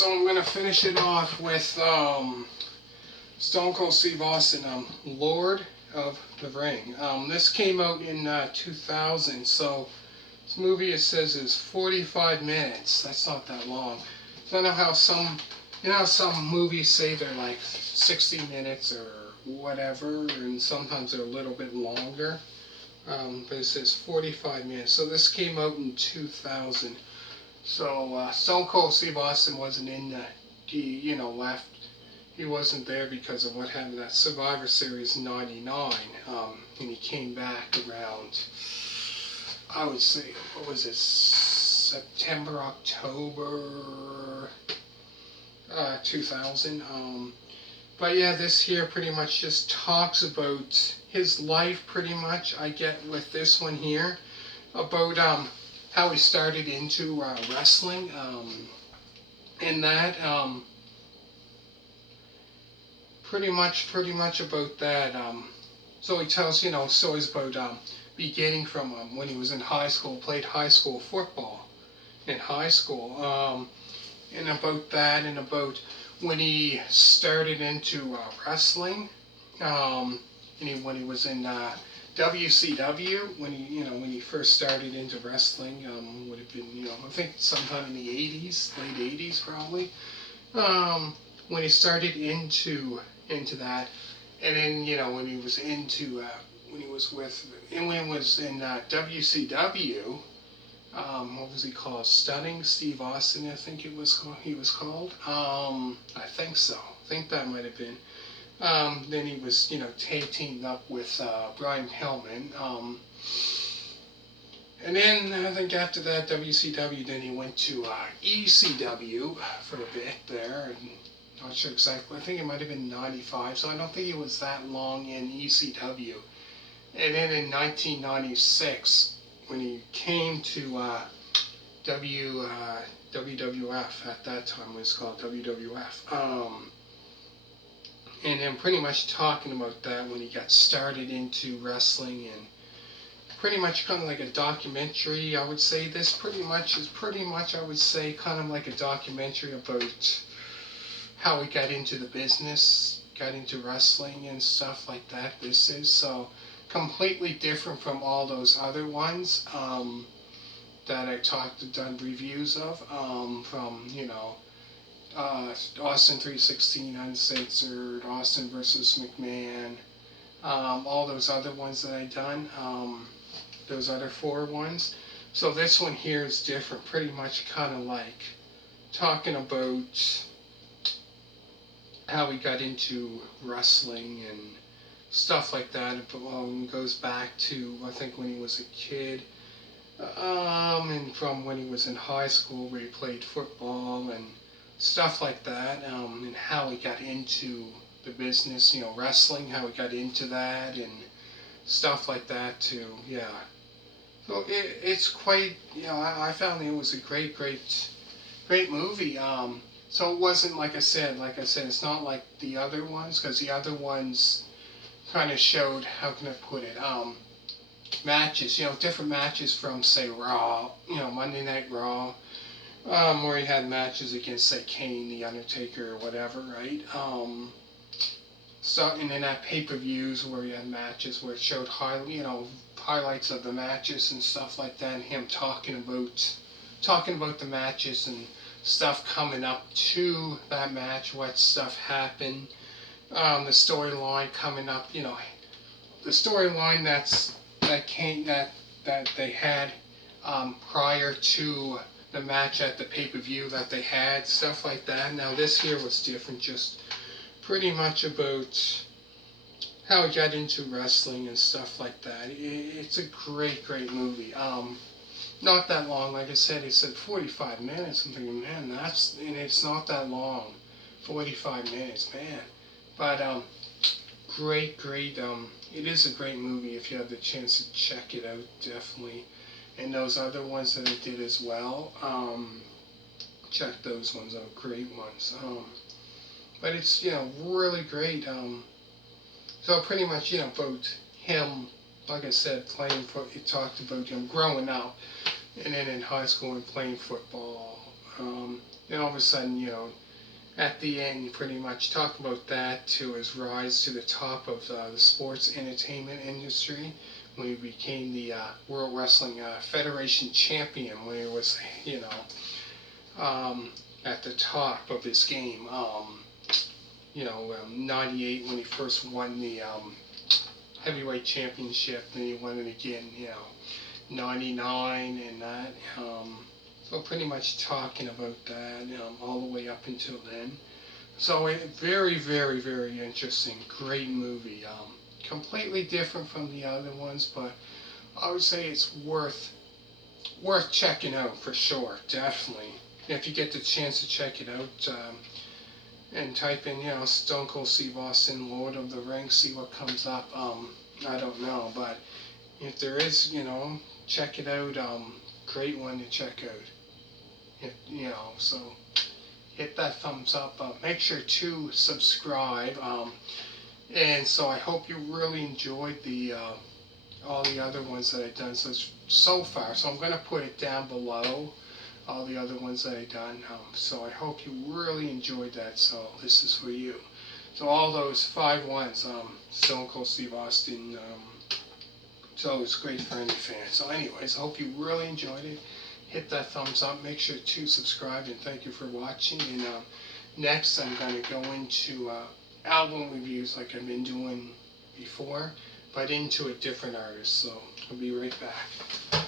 So I'm gonna finish it off with Stone Cold Steve Austin, Lord of the Ring. This came out in 2000, so this movie, it says, is 45 minutes. That's not that long. So I know how some movies say they're like 60 minutes or whatever, and sometimes they're a little bit longer. But it says 45 minutes. So this came out in 2000. So Stone Cold Steve Austin wasn't in left. He wasn't there because of what happened at Survivor Series '99, and he came back around, I would say, what was it, September, October 2000. But yeah, this here pretty much just talks about his life, pretty much, I get with this one here, about how he started into wrestling, and that, pretty much about that. So he tells, stories about beginning from when he was in high school, played high school football in high school, and about that, and about when he started into wrestling, and when he was in WCW, when he first started into wrestling, would have been, I think sometime in the 80s, late 80s probably, when he started into that, and then, when he was into when he was with, and when he was in WCW, what was he called? Stunning Steve Austin, I think it was called. He was called. I think so. I think that might have been. Then he was, teamed up with Brian Pillman. And then I think after that WCW, then he went to ECW for a bit there. And not sure exactly. I think it might have been '95. So I don't think he was that long in ECW. And then in 1996, when he came to WWF, at that time it was called WWF, and then pretty much talking about that when he got started into wrestling, and pretty much kind of like a documentary, I would say. This pretty much, I would say, kind of like a documentary about how he got into the business, got into wrestling and stuff like that. This is so completely different from all those other ones that I done reviews of, from, Austin 316 Uncensored, Austin versus McMahon, all those other ones that I done, those other 4 ones. So this one here is different, pretty much kind of like talking about how he got into wrestling and stuff like that. It goes back to, I think, when he was a kid, and from when he was in high school where he played football and stuff like that, and how he got into the business, wrestling, how he got into that and stuff like that too. Yeah. So it's quite, I found it was a great movie. So it wasn't, like I said, it's not like the other ones, because the other ones kind of showed, how can I put it, matches, different matches from, say, Raw, Monday Night Raw, where he had matches against, say, Kane, The Undertaker, or whatever, right? So, and then at pay-per-views where he had matches where it showed highlights of the matches and stuff like that, and him talking about the matches and stuff coming up to that match, what stuff happened, the storyline coming up, the storyline that they had prior to the match at the pay-per-view that they had, stuff like that. Now this here was different, just pretty much about how he got into wrestling and stuff like that. It's a great movie. Not that long, like I said, it said 45 minutes. I'm thinking, man, and it's not that long, 45 minutes, man. But great, it is a great movie if you have the chance to check it out, definitely. And those other ones that I did as well, check those ones out, great ones. But it's, really great. So pretty much, about him, like I said, it talked about him growing up, and then in high school and playing football, Then all of a sudden, at the end, you pretty much talk about that to his rise to the top of the sports entertainment industry when he became the World Wrestling Federation champion when he was, at the top of his game. 98 when he first won the heavyweight championship, then he won it again, 99 and that. So pretty much talking about that all the way up until then. So very, very, very interesting. Great movie. Completely different from the other ones, but I would say it's worth checking out for sure. Definitely. If you get the chance to check it out, and type in, Stone Cold Steve Austin, Lord of the Rings, see what comes up. I don't know, but if there is, check it out. Great one to check out. So hit that thumbs up. Make sure to subscribe. And so I hope you really enjoyed the all the other ones that I've done so far. So I'm going to put it down below, all the other ones that I've done. So I hope you really enjoyed that. So this is for you. So all those 5 ones, Stone Cold Steve Austin. So it's great for any fan. So anyways, I hope you really enjoyed it. Hit that thumbs up. Make sure to subscribe, and thank you for watching. And next, I'm going to go into album reviews like I've been doing before, but into a different artist. So I'll be right back.